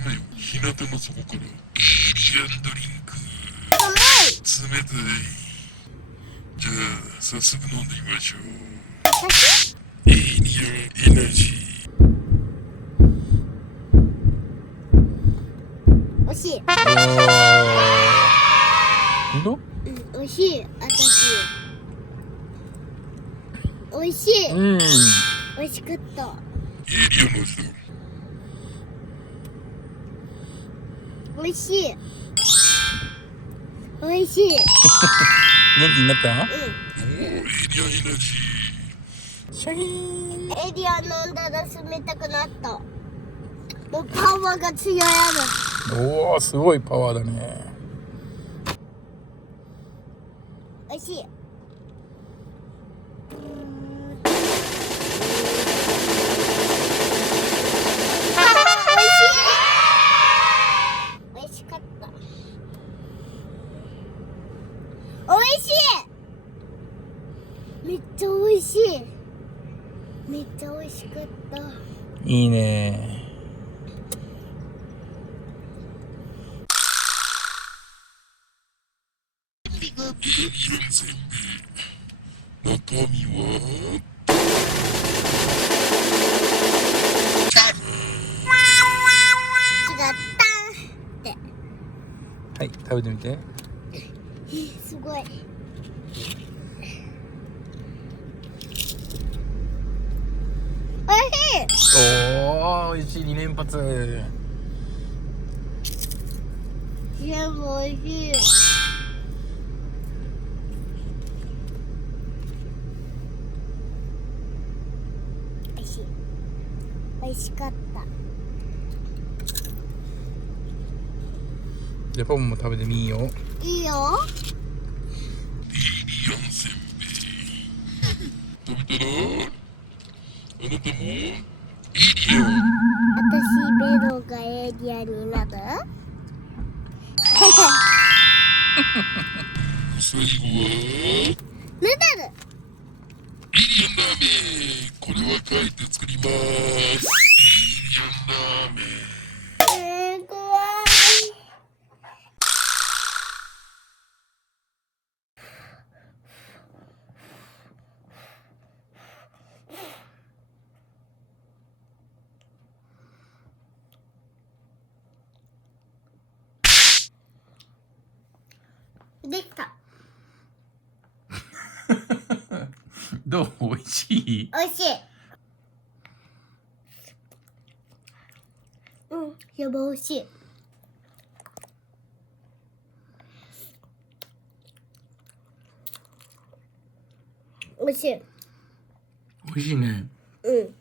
めよ、日向の底からエイリアンドリンク。冷たい。じゃあ早速飲んでみましょう。エイリアンエナジー。美味しい。ほんと？美味しい。美味しい。美味しかった。エイリアンの味だ。美味しい。美味しい。元気になった？おー、エイリアンエナジー。シャキーン。エイリアン飲んだら冷たくなった。もうパワーが強いある。おお、すごいパワーだね。美味しい。美味しかった。美味しい。めっちゃ美味しい。めっちゃ美味しかった。いいね。エイリアンせんべい。中身は違ったって。はい、食べてみて。すごい。おいしい。おお、美味しい。2連発。全部おいしい。おいしい。おいしかった。じゃあパパも食べてみいいよ。いいよ。エイリアンせんべい。食べたらあなたもエイリアン。私ベロがエイリアンになる。最後はヌードル。エイリアンラーメン。これは書いて作ります。エイリアンラーメン。怖い。できた。どう？美味しい？おいしい。やばいおいしい。おいしい。美味しいね。うん。